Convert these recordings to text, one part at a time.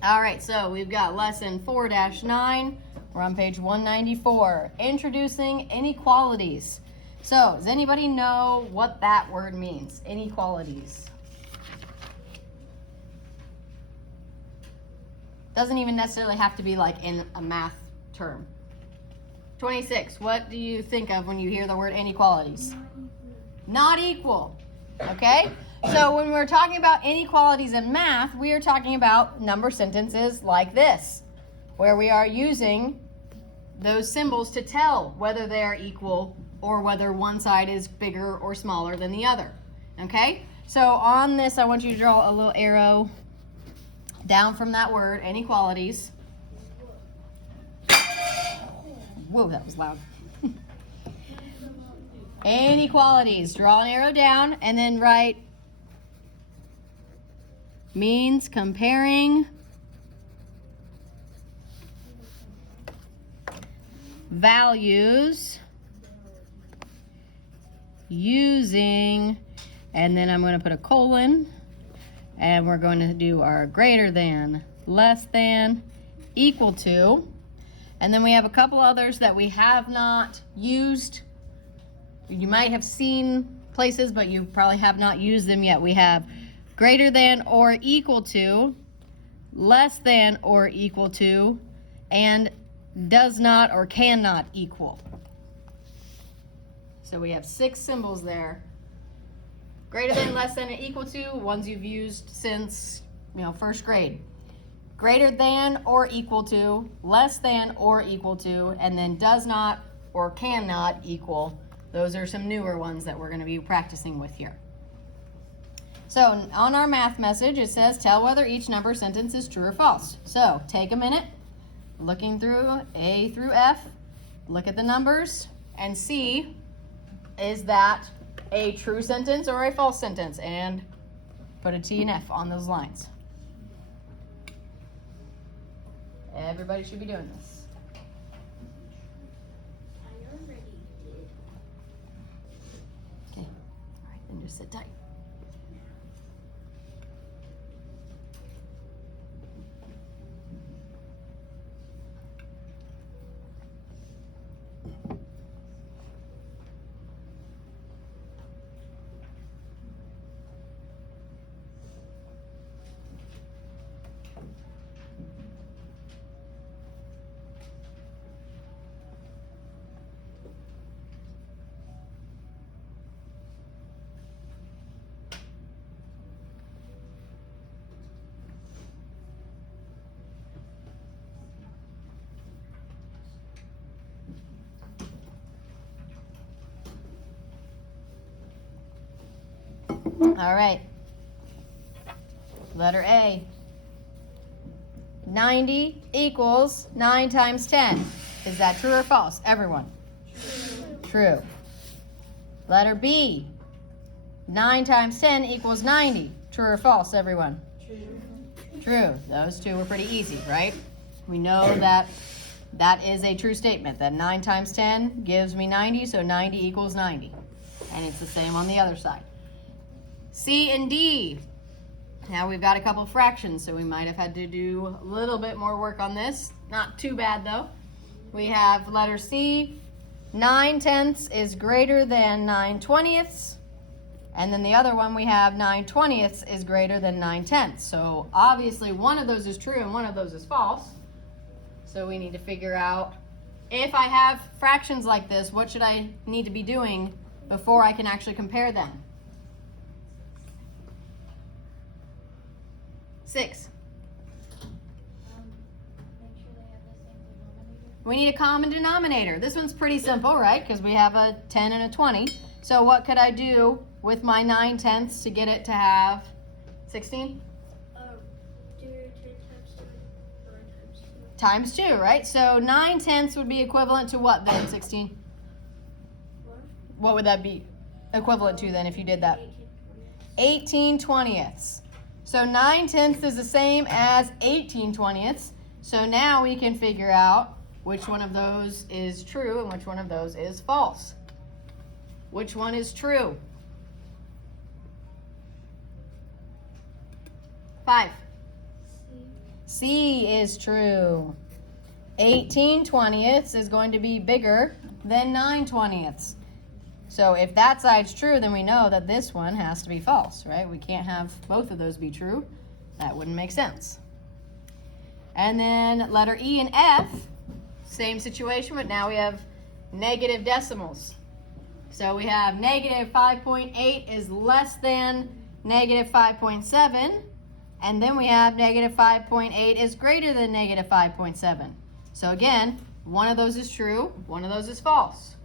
All right, so we've got lesson 4-9. We're on page 194, introducing inequalities. So, does anybody know what that word means? Inequalities. Doesn't even necessarily have to be like in a math term. 26, what do you think of when you hear the word inequalities? Not equal. Okay? So when we're talking about inequalities in math, we are talking about number sentences like this, where we are using those symbols to tell whether they are equal or whether one side is bigger or smaller than the other. Okay? So on this, I want you to draw a little arrow down from that word, inequalities. Whoa, that was loud. Inequalities. Draw an arrow down and then write means comparing values using, and then I'm going to put a colon, and we're going to do our greater than, less than, equal to, and then we have a couple others that we have not used. You might have seen places, but you probably have not used them yet. We have greater than or equal to, less than or equal to, and does not or cannot equal. So we have 6 symbols there. Greater than, less than, and equal to, ones you've used since, first grade. Greater than or equal to, less than or equal to, and then does not or cannot equal. Those are some newer ones that we're going to be practicing with here. So on our math message, it says, tell whether each number sentence is true or false. So take a minute, looking through A through F, look at the numbers, and see, is that a true sentence or a false sentence? And put a T and F on those lines. Everybody should be doing this. Okay, all right, then just sit tight. All right. Letter A. 90 equals 9 times 10. Is that true or false? Everyone. True. Letter B. 9 times 10 equals 90. True or false, everyone? True. Those two were pretty easy, right? We know that that is a true statement, that 9 times 10 gives me 90, so 90 equals 90. And it's the same on the other side. C and D. Now we've got a couple fractions, so we might have had to do a little bit more work on this. Not too bad though. We have letter C, 9/10 is greater than 9/20. And then the other one we have 9/20 is greater than 9/10. So obviously one of those is true and one of those is false. So we need to figure out, if I have fractions like this, what should I need to be doing before I can actually compare them? 6. We need a common denominator. This one's pretty simple, right? Because we have a 10 and a 20. So what could I do with my 9/10 to get it to have 16? Do 10 times 2, 9 times 2. Times 2, right? So 9/10 would be equivalent to what then, 16? What would that be equivalent to then if you did that? 18/20. So 9/10 is the same as 18/20. So now we can figure out which one of those is true and which one of those is false. Which one is true? 5. C is true. 18/20 is going to be bigger than 9/20. So if that side's true, then we know that this one has to be false, right? We can't have both of those be true. That wouldn't make sense. And then letter E and F, same situation, but now we have negative decimals. So we have negative 5.8 is less than negative 5.7. And then we have negative 5.8 is greater than negative 5.7. So again, one of those is true, one of those is false.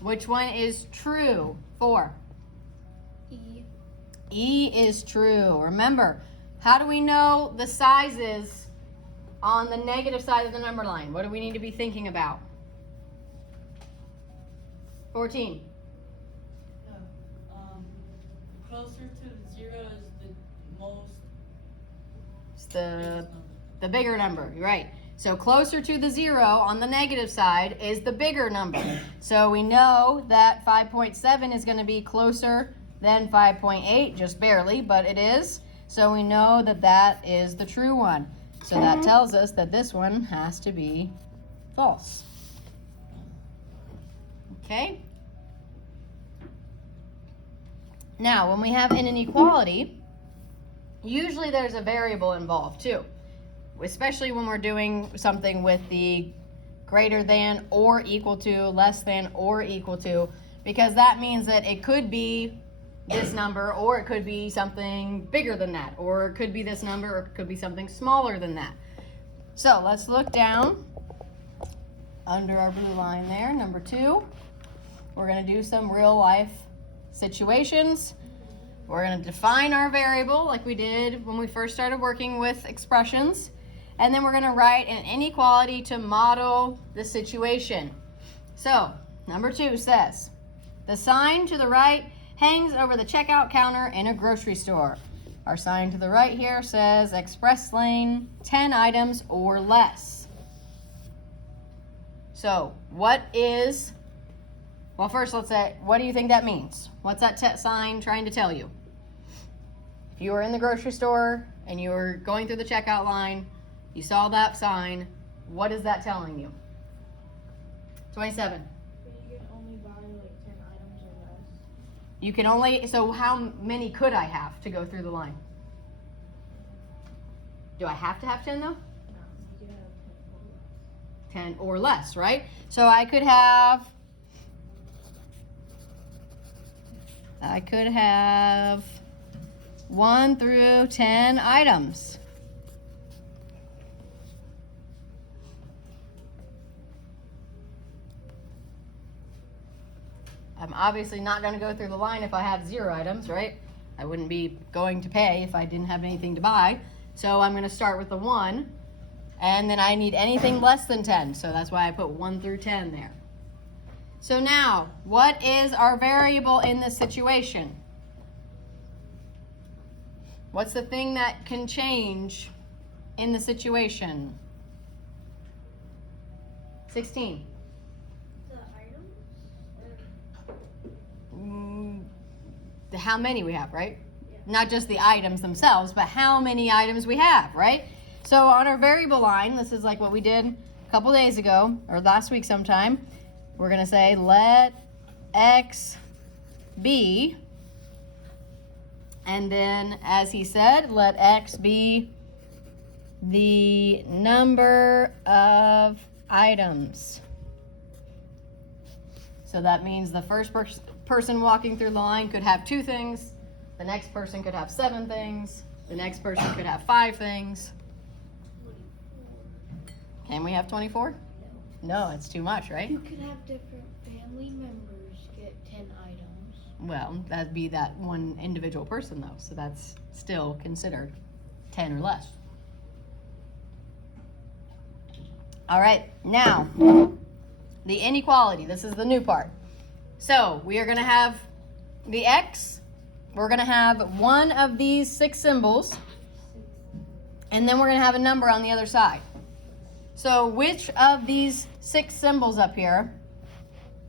Which one is true? 4. E. E is true. Remember, how do we know the sizes on the negative side of the number line? What do we need to be thinking about? 14. Closer to 0 is the most. It's the bigger number, right? So closer to the 0 on the negative side is the bigger number. So we know that 5.7 is going to be closer than 5.8, just barely, but it is. So we know that that is the true one. So that tells us that this one has to be false. Okay? Now, when we have an inequality, usually there's a variable involved too, especially when we're doing something with the greater than or equal to, less than or equal to, because that means that it could be this number, or it could be something bigger than that, or it could be this number, or it could be something smaller than that. So let's look down under our blue line there, number 2. We're going to do some real life situations. We're going to define our variable like we did when we first started working with expressions. And then we're going to write an inequality to model the situation. So, number 2 says, the sign to the right hangs over the checkout counter in a grocery store. Our sign to the right here says express lane, 10 items or less. So, what is, well, first let's say, what do you think that means? What's that sign trying to tell you? If you were in the grocery store and you were going through the checkout line, you saw that sign, what is that telling you? 27. You can only buy like 10 items or less. You can only, so how many could I have to go through the line? Do I have to have 10 though? No, you can have 10 or less, right? So I could have 1 through 10 items. I'm obviously not going to go through the line if I have 0 items, right? I wouldn't be going to pay if I didn't have anything to buy. So I'm going to start with the 1, and then I need anything less than 10. So that's why I put 1 through 10 there. So now, what is our variable in this situation? What's the thing that can change in the situation? 16. The items? How many we have, right? Yeah. Not just the items themselves, but how many items we have, right? So on our variable line, this is like what we did a couple days ago, or last week sometime. We're going to say let x be, and then as he said, let x be the number of items. So that means the first person walking through the line could have 2 things, the next person could have 7 things, the next person could have 5 things. Can we have 24? No, it's too much, right? You could have different family members get 10 items. Well, that'd be that one individual person though, so that's still considered 10 or less. All right, now, the inequality, this is the new part. So we are gonna have the x, we're gonna have one of these 6 symbols, and then we're gonna have a number on the other side. So which of these 6 symbols up here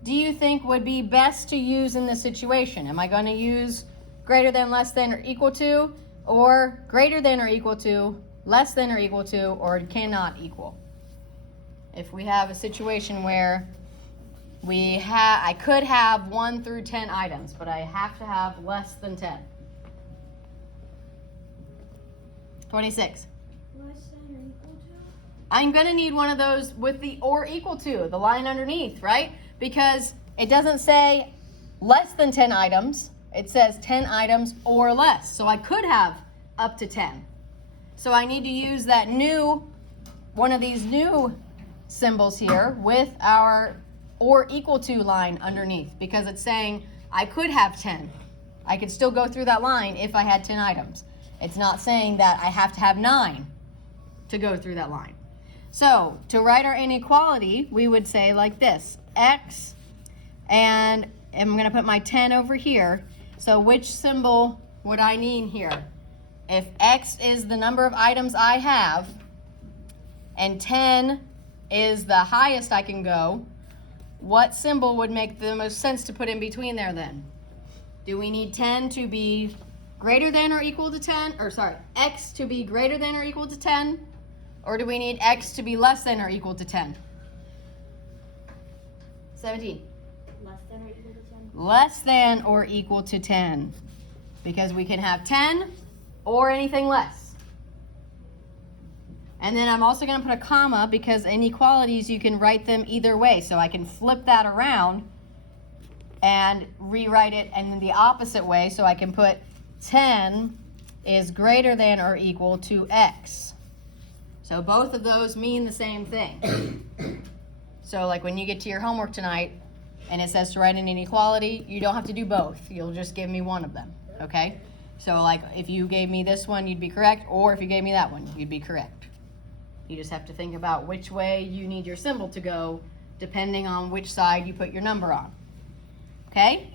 do you think would be best to use in this situation? Am I going to use greater than, less than, or equal to? or greater than or equal to, less than or equal to, or cannot equal. If we have a situation where I could have 1 through 10 items, but I have to have less than 10. 26. Less than or equal to? I'm going to need one of those with the or equal to, the line underneath, right? Because it doesn't say less than 10 items. It says 10 items or less. So I could have up to 10. So I need to use that one of these new symbols here with our or equal to line underneath, because it's saying I could have 10. I could still go through that line if I had 10 items. It's not saying that I have to have 9 to go through that line. So to write our inequality, we would say like this, x, and I'm going to put my 10 over here. So which symbol would I need here? If x is the number of items I have, and 10 is the highest I can go, what symbol would make the most sense to put in between there then? Do we need 10 to be greater than or equal to 10? Or sorry, x to be greater than or equal to 10? Or do we need x to be less than or equal to 10? 17. Less than or equal to 10? Less than or equal to 10. Because we can have 10 or anything less. And then I'm also going to put a comma because inequalities, you can write them either way. So I can flip that around and rewrite it in the opposite way. So I can put 10 is greater than or equal to x. So both of those mean the same thing. So like when you get to your homework tonight and it says to write an inequality, you don't have to do both. You'll just give me one of them, okay? So like if you gave me this one, you'd be correct, or if you gave me that one, you'd be correct. You just have to think about which way you need your symbol to go depending on which side you put your number on. Okay?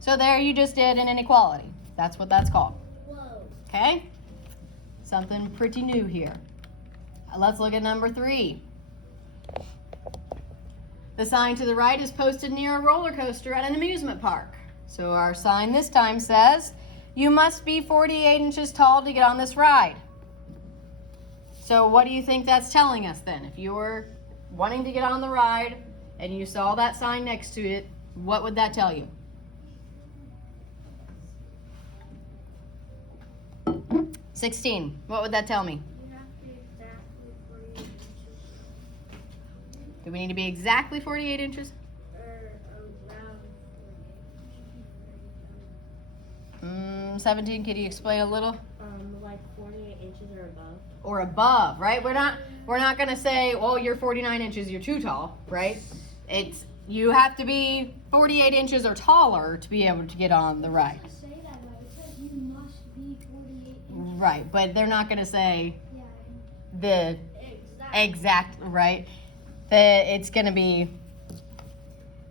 So there you just did an inequality. That's what that's called. Whoa. Okay? Something pretty new here. Let's look at number 3. The sign to the right is posted near a roller coaster at an amusement park. So our sign this time says, you must be 48 inches tall to get on this ride. So what do you think that's telling us then? If you were wanting to get on the ride and you saw that sign next to it, what would that tell you? $16. What would that tell me? You have to be exactly 48 inches. Do we need to be exactly 48 inches? Or around 48. 17, could you explain a little? Like 48 inches or above. Or above, right? We're not gonna say, well, you're 49 inches, you're too tall, right? You have to be 48 inches or taller to be able to get on the ride. Say that right. It says you must be 48 inches. Right, but they're not gonna say Yeah. the Exactly. exact, right? It's gonna be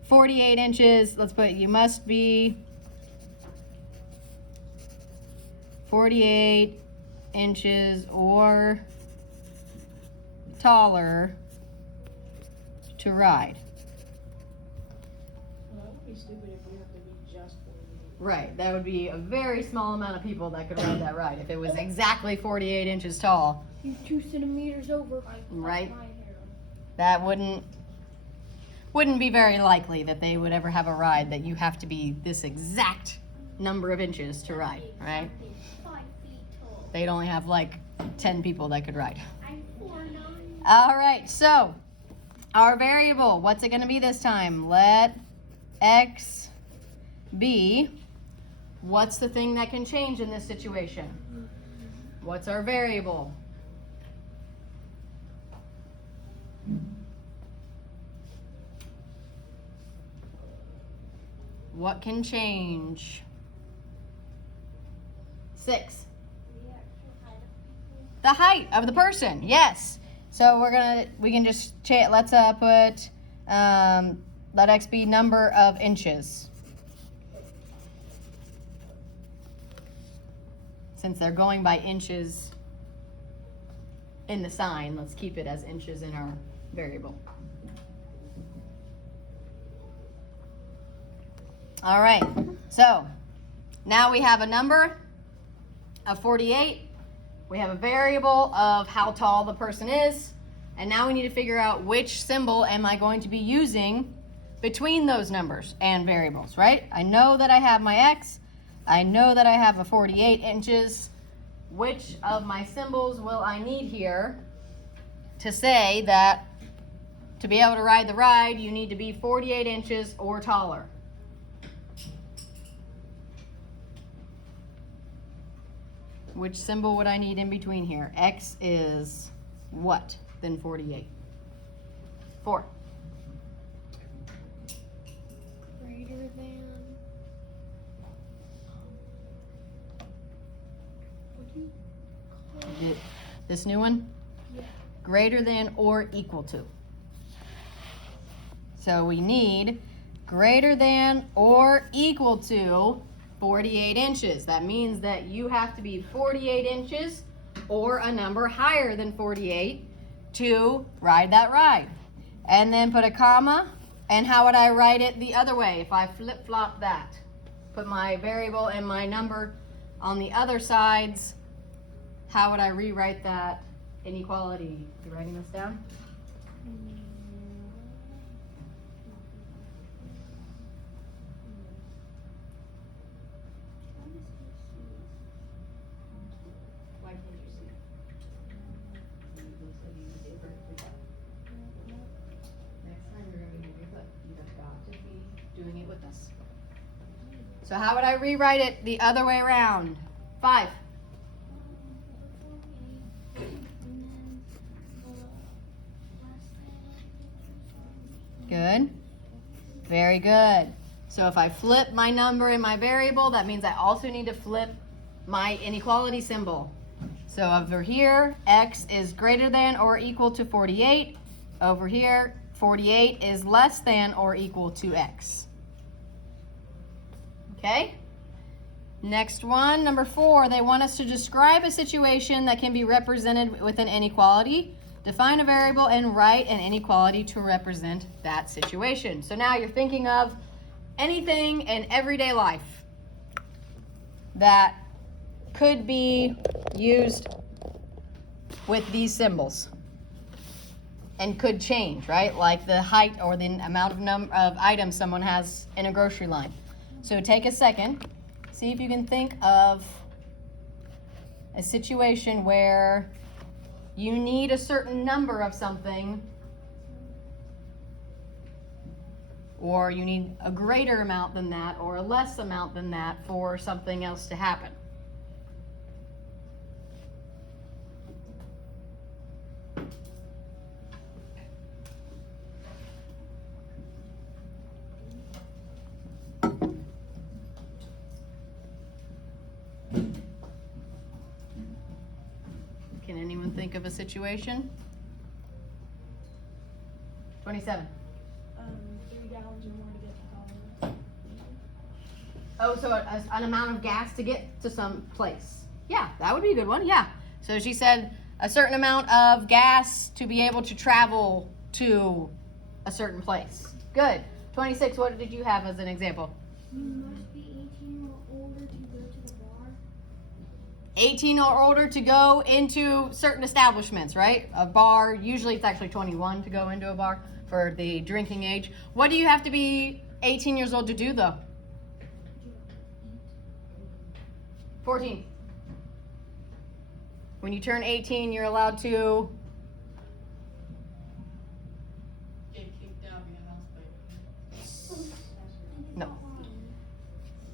48 inches. Let's put, you must be 48 inches or taller to ride. Well, that would be stupid if we have to be just 48. Right, that would be a very small amount of people that could ride that ride if it was exactly 48 inches tall. You're 2 centimeters over. Right. My hair. That wouldn't be very likely that they would ever have a ride that you have to be this exact number of inches to ride, right? 5 feet tall. They'd only have like 10 people that could ride. I'm 4'9". All right, so our variable, what's it going to be this time? Let x be, what's the thing that can change in this situation? What's our variable? What can change? 6. The height of the person, yes. So we can just let's put let x be number of inches. Since they're going by inches in the sign, let's keep it as inches in our variable. All right, so now we have a number of 48. We have a variable of how tall the person is. And now we need to figure out which symbol am I going to be using between those numbers and variables, right? I know that I have my x. I know that I have a 48 inches. Which of my symbols will I need here to say that to be able to ride the ride, you need to be 48 inches or taller? Which symbol would I need in between here? X is what then 48? 4. Greater than. What do you call it? This new one? Yeah. Greater than or equal to. So we need greater than or equal to 48 inches. That means that you have to be 48 inches or a number higher than 48 to ride that ride. And then put a comma. And how would I write it the other way if I flip-flop that? Put my variable and my number on the other sides. How would I rewrite that inequality? You writing this down? Why can't you see? Next time you're going to be doing it, you have got to be doing it with us. So how would I rewrite it the other way around? 5. Good. Very good. So if I flip my number in my variable, that means I also need to flip my inequality symbol. So over here, x is greater than or equal to 48. Over here, 48 is less than or equal to x. Okay? Next one, number 4, they want us to describe a situation that can be represented with an inequality. Define a variable and write an inequality to represent that situation. So now you're thinking of anything in everyday life that could be used with these symbols and could change, right? Like the height or the amount of items someone has in a grocery line. So take a second, see if you can think of a situation where you need a certain number of something, or you need a greater amount than that or a less amount than that for something else to happen. Can anyone think of a situation? 27. 3 gallons or more to get to college. Oh, so an amount of gas to get to some place. Yeah, that would be a good one. Yeah. So she said a certain amount of gas to be able to travel to a certain place. Good. 26, what did you have as an example? You must be 18 or older to go to the bar. 18 or older to go into certain establishments, right? A bar, usually it's actually 21 to go into a bar for the drinking age. What do you have to be 18 years old to do, though? 14. When you turn 18, you're allowed to... Get kicked out of your house by No.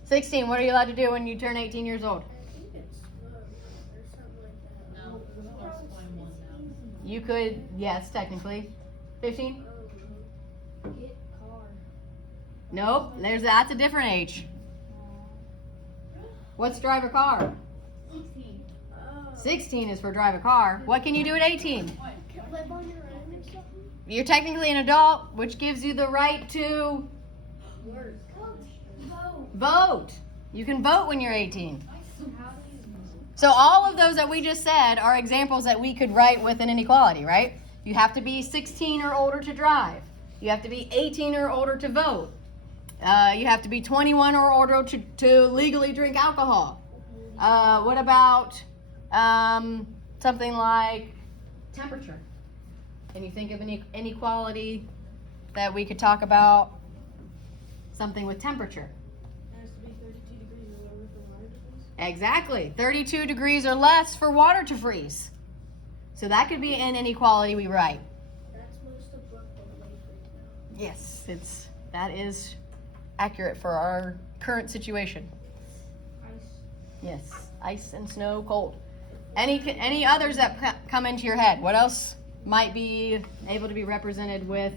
16, what are you allowed to do when you turn 18 years old? I think it's slow or something like that. No, it's 21 now. You could, yes, technically. 15? Get car. Nope, that's a different age. What's drive a car? 16. 16 is for drive a car. What can you do at 18? Live on your own or something? You're technically an adult, which gives you the right to Work. Vote. vote. You can vote when you're 18. How do you So all of those that we just said are examples that we could write with an inequality, right? You have to be 16 or older to drive. You have to be 18 or older to vote. You have to be 21 or older to legally drink alcohol. What about something like temperature? Can you think of any inequality that we could talk about? Something with temperature. It has to be 32 degrees or lower for water to freeze. Exactly. 32 degrees or less for water to freeze. So that could be an inequality we write. That's most of Brooklyn Lake right now. Yes, that is accurate for our current situation. Ice. Yes, ice and snow, cold. Any others that come into your head? What else might be able to be represented with?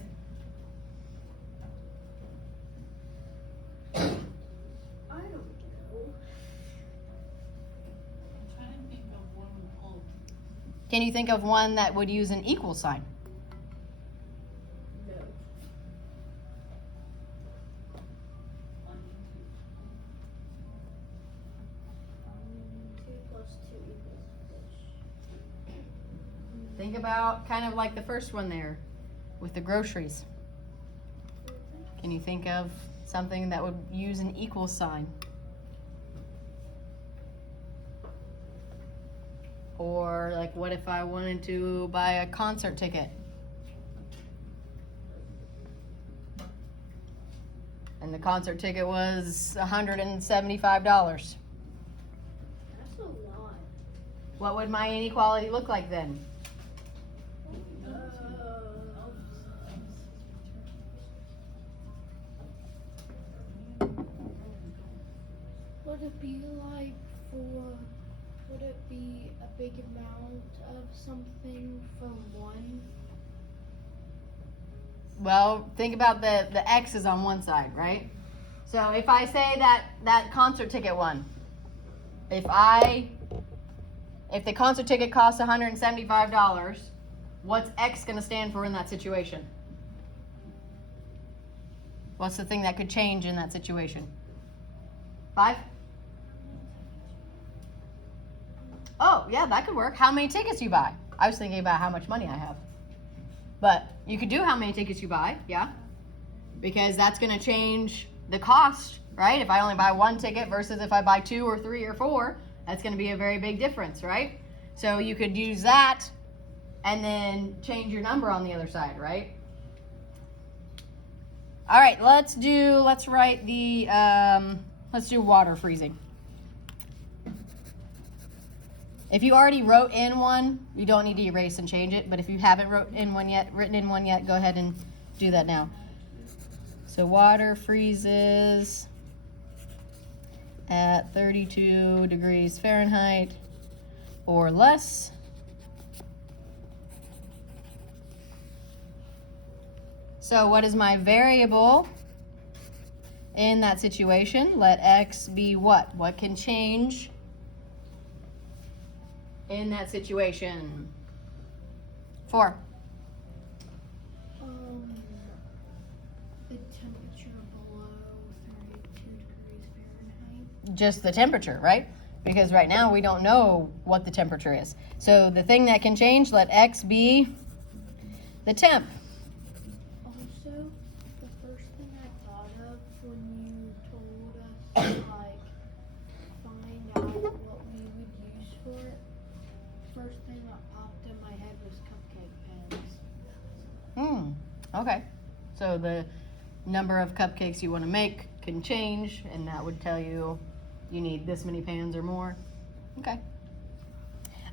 I don't know. I'm trying to think of one with all. Can you think of one that would use an equal sign? No. One, 2 plus 2 equals fish. Think about kind of like the first one there with the groceries. Can you think of something that would use an equal sign? Or like what if I wanted to buy a concert ticket? And the concert ticket was $175. That's a lot. What would my inequality look like then? Would it be like would it be a big amount of something for one? Well, think about the X's on one side, right? So if I say that concert ticket one, if the concert ticket costs $175, what's X going to stand for in that situation? What's the thing that could change in that situation? 5? Oh, yeah, that could work. How many tickets you buy? I was thinking about how much money I have. But you could do how many tickets you buy, yeah? Because that's going to change the cost, right? If I only buy one ticket versus if I buy 2 or 3 or 4, that's going to be a very big difference, right? So you could use that and then change your number on the other side, right? All right, let's do water freezing. If you already wrote in one, you don't need to erase and change it. But if you haven't written in one yet, go ahead and do that now. So water freezes at 32 degrees Fahrenheit or less. So what is my variable in that situation? Let X be what? What can change in that situation? 4. The temperature below 32 degrees Fahrenheit. Just the temperature, right? Because right now we don't know what the temperature is. So the thing that can change, let X be the temp. Also, the first thing I thought of when you told us to find out what we would use for it, first thing that popped in my head was cupcake pens. Okay. So the number of cupcakes you want to make can change, and that would tell you you need this many pans or more. Okay.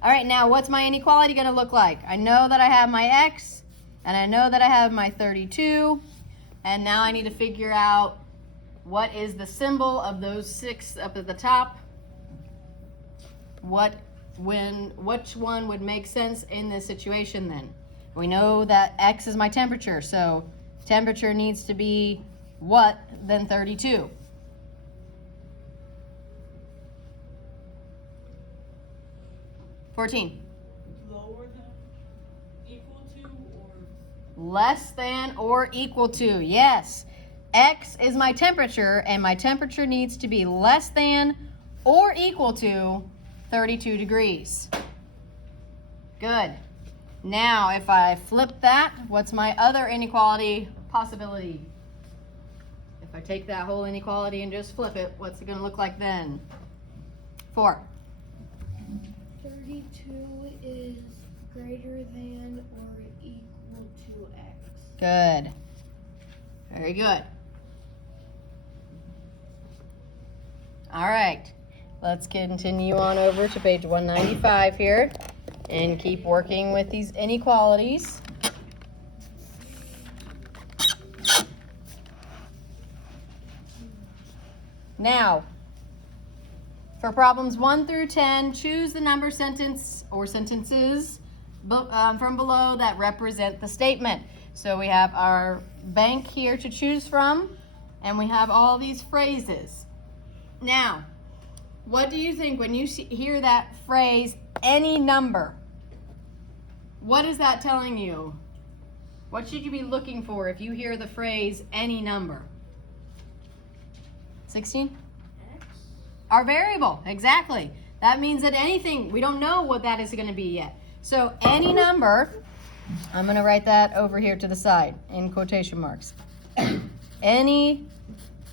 All right, now what's my inequality going to look like? I know that I have my X, and I know that I have my 32, and now I need to figure out what is the symbol of those 6 up at the top. Which one would make sense in this situation then? We know that X is my temperature, so temperature needs to be what than 32? $14. lower than, equal to, or Less than or equal to, yes. X is my temperature, and my temperature needs to be less than or equal to 32 degrees. Good. Now, if I flip that, what's my other inequality possibility? If I take that whole inequality and just flip it, what's it going to look like then? 4. 32 is greater than or equal to x. Good. Very good. All right. Let's continue on over to page 195 here and keep working with these inequalities. Now, for problems 1 through 10, choose the number sentence or sentences from below that represent the statement. So we have our bank here to choose from, and we have all these phrases. Now, what do you think when you hear that phrase, any number? What is that telling you? What should you be looking for if you hear the phrase, any number? 16? X. Our variable, exactly. That means that anything, we don't know what that is going to be yet. So any number, I'm going to write that over here to the side in quotation marks. Any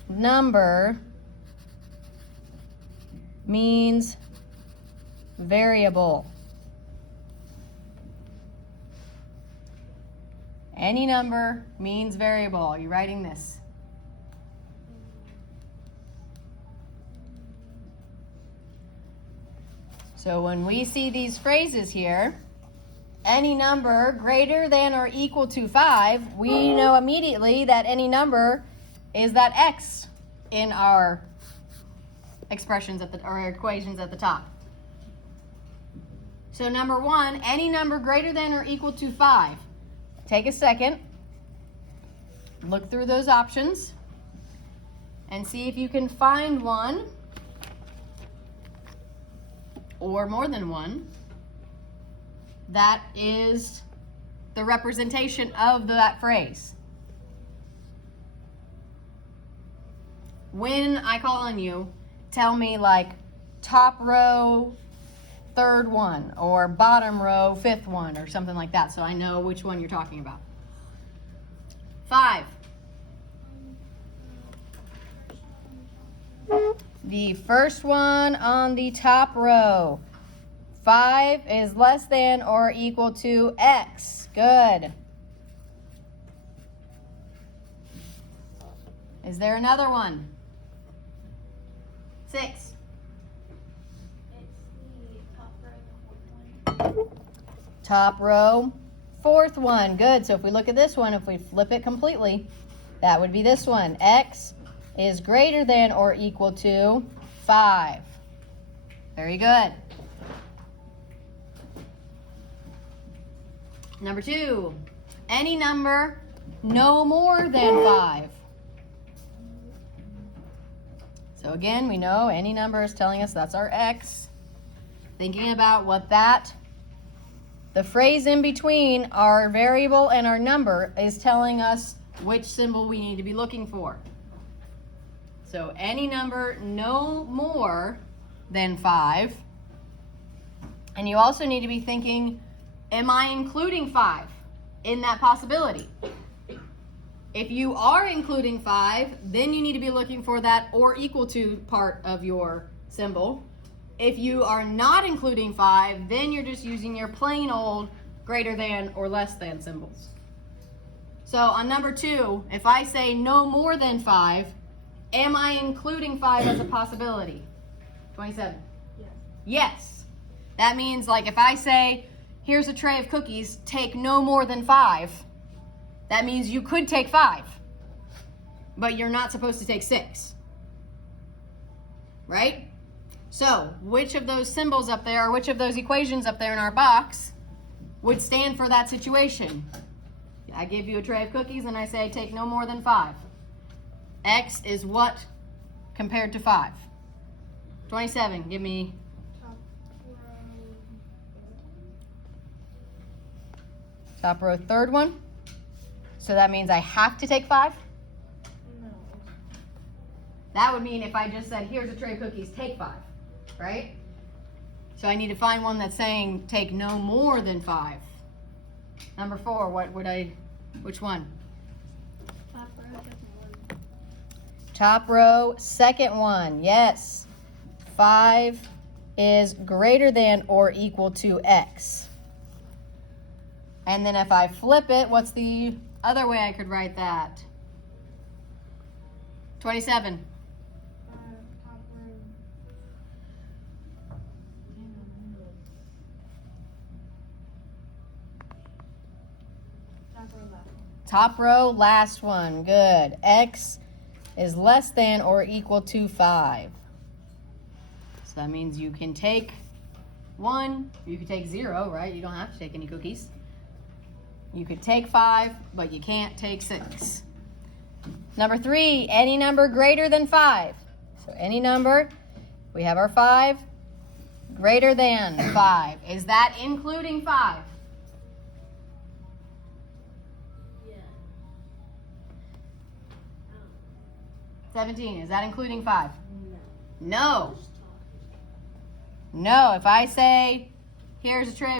number means variable. Any number means variable. Are you writing this? So when we see these phrases here, any number greater than or equal to 5, we know immediately that any number is that x in our expressions or equations at the top. So number 1, any number greater than or equal to 5. Take a second, look through those options, and see if you can find one or more than one that is the representation of that phrase. When I call on you, tell me like top row, third one, or bottom row, fifth one, or something like that, so I know which one you're talking about. 5. The first one on the top row. 5 is less than or equal to x. Good. Is there another one? 6. It's the top row, the fourth one. Top row, fourth one. Good. So if we look at this one, if we flip it completely, that would be this one. X is greater than or equal to 5. Very good. Number 2, any number no more than 5. So again, we know any number is telling us that's our x. Thinking about what the phrase in between our variable and our number is telling us which symbol we need to be looking for. So any number no more than 5. And you also need to be thinking, am I including 5 in that possibility? If you are including 5, then you need to be looking for that or equal to part of your symbol. If you are not including 5, then you're just using your plain old greater than or less than symbols. So on number 2, if I say no more than 5, am I including 5 as a possibility? 27. Yes. Yes. That means like if I say, here's a tray of cookies, take no more than 5, that means you could take 5, but you're not supposed to take 6. Right? So, which of those symbols up there, or which of those equations up there in our box would stand for that situation? I give you a tray of cookies and I say take no more than 5. X is what compared to 5? 27, give me. Top row, third one. So that means I have to take 5? No. That would mean if I just said, here's a tray of cookies, take 5, right? So I need to find one that's saying take no more than 5. Number 4, which one? Top row, second one. Top row, second one, yes. 5 is greater than or equal to x. And then if I flip it, what's the other way I could write that? 27. Top row. Top row left. Top row, last one. Good. X is less than or equal to 5. So that means you can take 1, you can take 0, right? You don't have to take any cookies. You could take 5, but you can't take 6. Number 3, any number greater than 5. So any number, we have our 5, greater than 5. Is that including 5? Yeah. 17, is that including 5? No. No. No, if I say, here's a tray